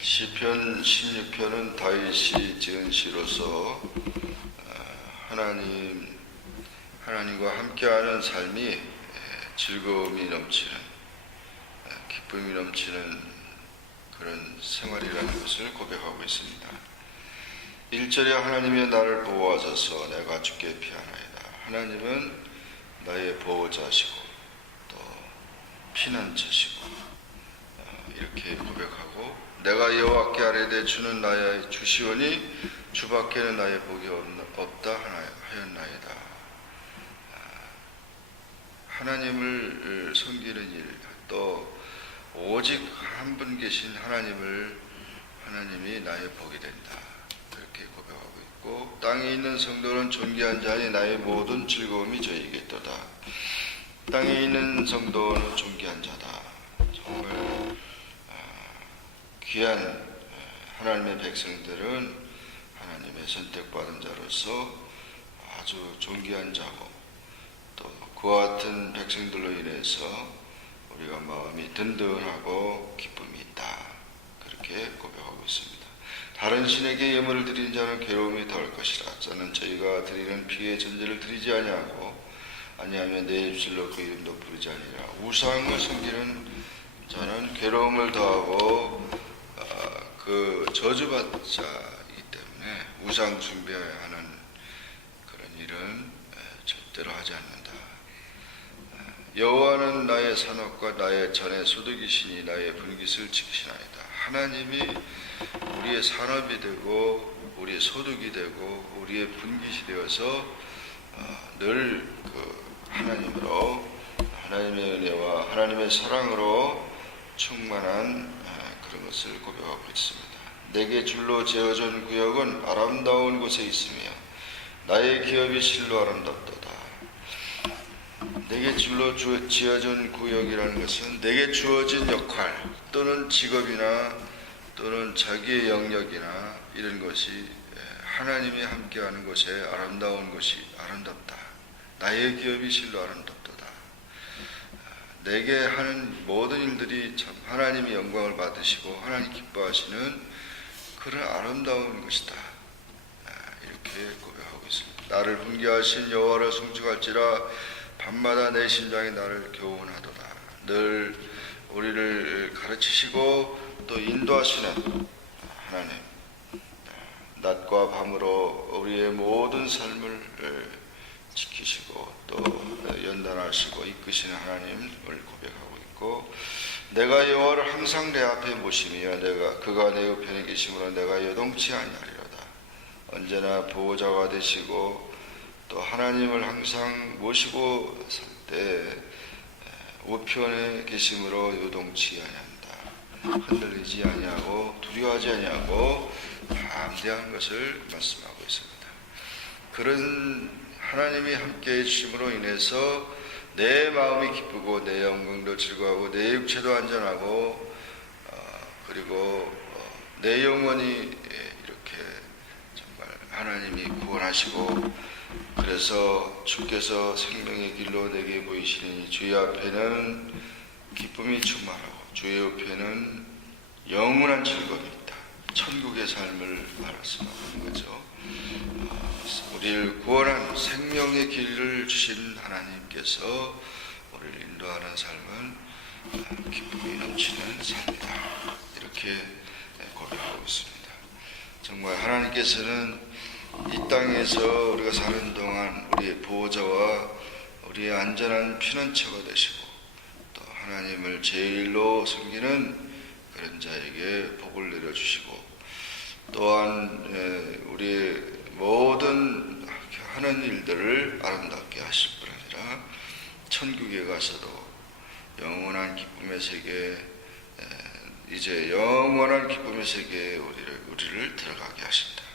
시편 16편은 다윗이 지은 시로서 어, 하나님 하나님과 함께하는 삶이 에, 즐거움이 넘치는 에, 기쁨이 넘치는 그런 생활이라는 것을 고백하고 있습니다. 1절에 하나님이 나를 보호하셔서 내가 죽게 피하나이다. 하나님은 나의 보호자시고 또 피난처시고 어, 이렇게 고백하고 내가 여호와께 아뢰되 주는 나의 주시오니 주밖에는 나의 복이 없- 없다 하였나이다. 아, 하나님을 섬기는 일, 또 오직 한 분 계신 하나님을 하나님이 나의 복이 된다. 그렇게 고백하고 있고 땅에 있는 성도는 존귀한 자니 나의 모든 즐거움이 저에게 있도다. 땅에 있는 성도는 존귀한 자다. 정말 아, 귀한 아, 하나님의 백성들은 하나님의 선택받은 자로서 아주 존귀한 자고 또 그와 같은 백성들로 인해서 우리가 마음이 든든하고 기쁨이 있다. 그렇게 고백하고 있습니다. 다른 신에게 예물을 드리는 자는 괴로움이 더할 것이라. 저는 저희가 드리는 피의 전제를 드리지 아니하고 아니하면 내 입술로 그 이름도 부르지 아니라 우상을 섬기는 자는 괴로움을 더하고 아, 그 저주받자이기 때문에 우상 숭배하는 그런 일은 에, 절대로 하지 않는다. 에, 여호와는 나의 산업과 나의 전의 소득이시니 나의 분깃을 지키시나이다. 하나님이 우리의 산업이 되고 우리의 소득이 되고 우리의 분깃이 되어서 어, 늘그 하나님으로 하나님의 은혜와 하나님의 사랑으로 충만한 아, 그런 것을 고백하고 있습니다. 내게 줄로 지어준 구역은 아름다운 곳에 있으며 나의 기업이 실로 아름답도다. 내게 주- 지어준 구역이라는 것은 내게 주어진 역할 또는 직업이나 또는 자기의 영역이나 이런 것이 에, 하나님이 함께하는 곳에 아름다운 것이 아름답다. 나의 기업이 실로 아름답도다. 내게 하는 모든 일들이 참 하나님이 영광을 받으시고 하나님 기뻐하시는 그런 아름다운 것이다. 아, 이렇게 고백하고 있습니다. 나를 분개하신 여호와를 송축할지라 밤마다 내 심장이 나를 교훈하도다. 늘 우리를 가르치시고 또 인도하시는 하나님. 낮과 밤으로 우리의 모든 삶을 지키시고 또 연단하시고 이끄시는 하나님을 고백하고 있고 내가 여호와를 항상 내 앞에 모시며 내가 그가 내 우편에 계심으로 내가 여동치 아니하리로다 언제나 보호자가 되시고 또 하나님을 항상 모시고 살 때 우편에 계심으로 요동치 아니한다 흔들리지 아니하고 두려워하지 아니하고 담대한 것을 말씀하고 있습니다. 그런 하나님이 함께 해주심으로 인해서 내 마음이 기쁘고 내 영광도 즐거워하고 내 육체도 안전하고 어, 그리고 어, 내 영혼이 예, 이렇게 정말 하나님이 구원하시고 그래서 주께서 생명의 길로 내게 보이시니 주의 앞에는 기쁨이 충만하고 주의 옆에는 영원한 즐거움이 있다. 천국의 삶을 말씀하는 거죠. 우리를 구원한 생명의 길을 주신 하나님께서 우리를 인도하는 삶은 아, 기쁨이 넘치는 삶이다. 이렇게 고백하고 있습니다. 정말 하나님께서는 이 땅에서 우리가 사는 동안 우리의 보호자와 우리의 안전한 피난처가 되시고 또 하나님을 제일로 섬기는 그런 자에게 복을 내려주시고 또한 에, 우리의 모든 하는 일들을 아름답게 하실 뿐 아니라 천국에 가서도 영원한 기쁨의 세계 에, 이제 영원한 기쁨의 세계에 우리를 우리를 들어가게 하신다.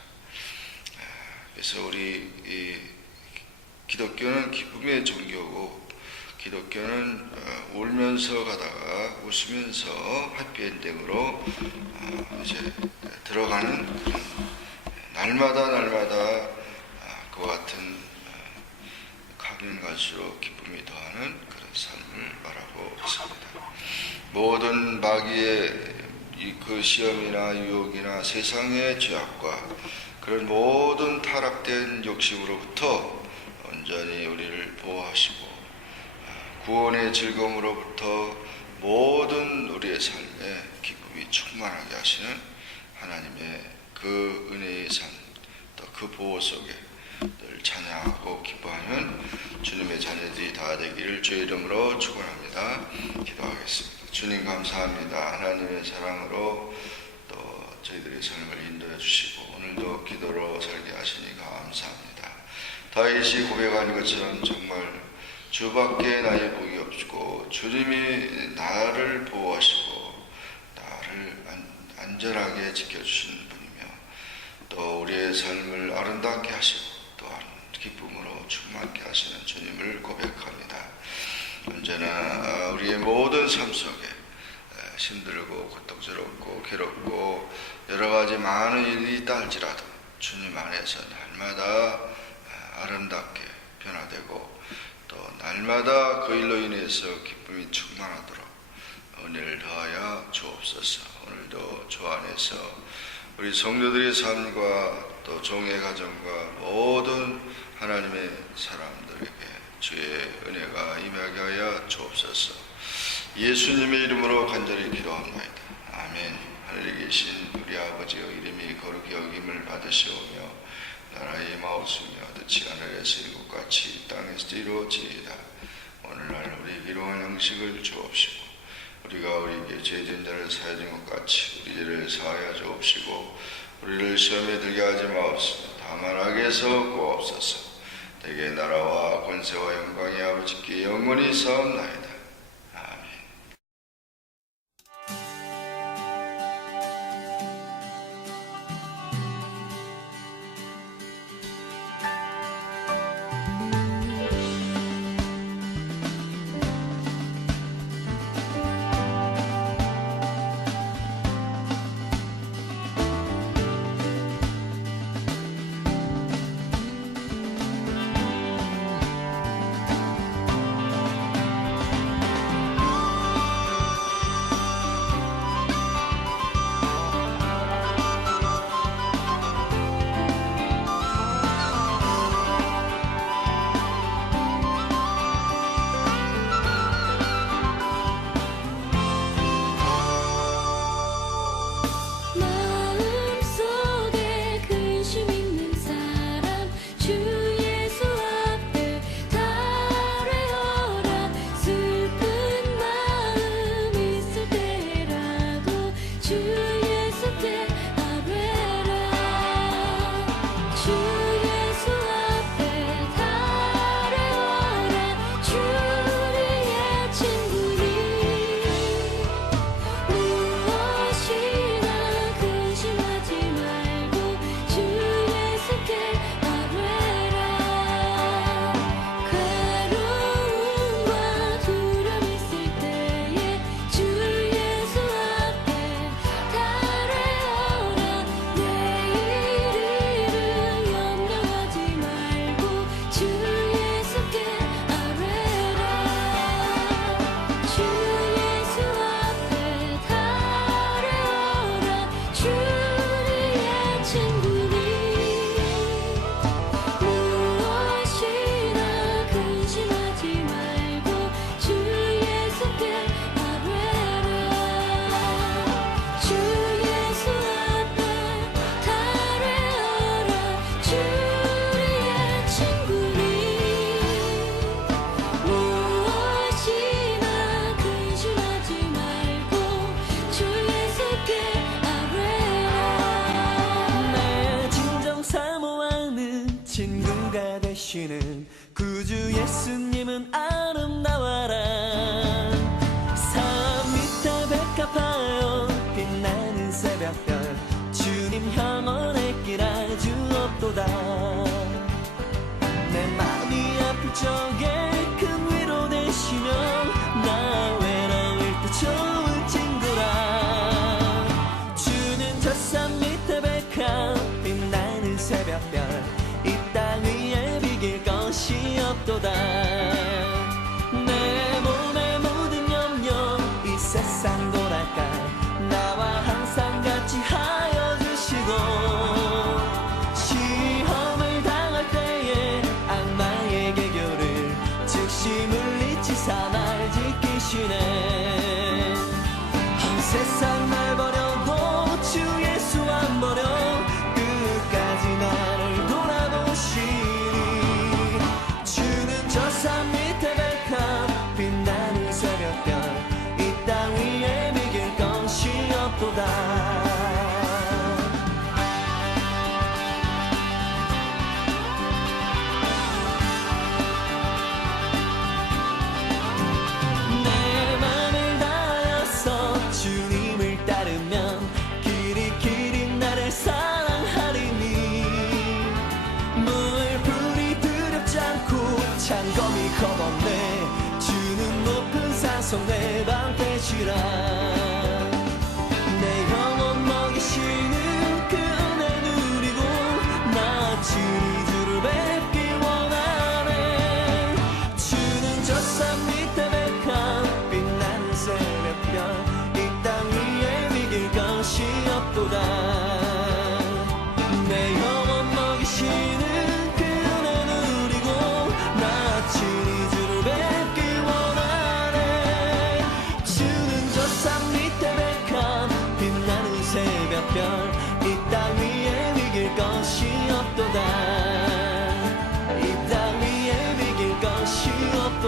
에, 그래서 우리 이 기독교는 기쁨의 종교고 기독교는 어, 울면서 가다가 웃으면서 해피엔딩으로 어, 이제 들어가는 날마다 날마다 아, 그와 같은 어, 가긴 갈수록 기쁨이 더하는 그런 삶을 말하고 있습니다. 모든 마귀의 이그 시험이나 유혹이나 세상의 죄악과 그런 모든 타락된 욕심으로부터 온전히 우리를 보호하시고 아, 구원의 즐거움으로부터 모든 우리의 삶에 기쁨이 충만하게 하시는 하나님의 그 은혜의 삶, 또 그 보호 속에 늘 찬양하고 기뻐하는 주님의 자녀들이 다 되기를 주의 이름으로 축원합니다. 기도하겠습니다. 주님 감사합니다. 하나님의 사랑으로 또 저희들의 삶을 인도해 주시고 오늘도 기도로 살게 하시니 감사합니다. 다윗이 고백한 것처럼 정말 주밖에 나의 복이 없고 주님이 나를 보호하시고 나를 안, 안전하게 지켜주시는 분이며 또 우리의 삶을 아름답게 하시고 또한 기쁨으로 충만케 하시는 주님을 고백합니다. 언제나 우리의 모든 삶 속에 힘들고 고통스럽고 괴롭고 여러 가지 많은 일이 있다 할지라도 주님 안에서 날마다 아름답게 변화되고 또 날마다 그 일로 인해서 기쁨이 충만하도록 은혜를 더하여 주옵소서. 오늘도 주 안에서 우리 성도들의 삶과 또 종의 가정과 모든 하나님의 사람들에게 주의 은혜가 임하게 하여 주옵소서. 예수님의 이름으로 간절히 기도합니다. 아멘. 하늘에 계신 우리 아버지의 이름이 거룩히 여김을 받으시오며 나라의 마우스며 뜻이 하늘에서 이것 같이 땅에서 이루어지이다. 오늘날 우리 기로한 양식을 주옵시고 우리가 우리에게 죄진 자를 사하여 준것 같이 우리 죄를 사하여 주옵시고 우리를 시험에 들게 하지 마옵시고 다만 악에서 구하옵소서 대개 나라와 권세와 영광이 아버지께 영원히 사옵나이다 you now. 내 방패시라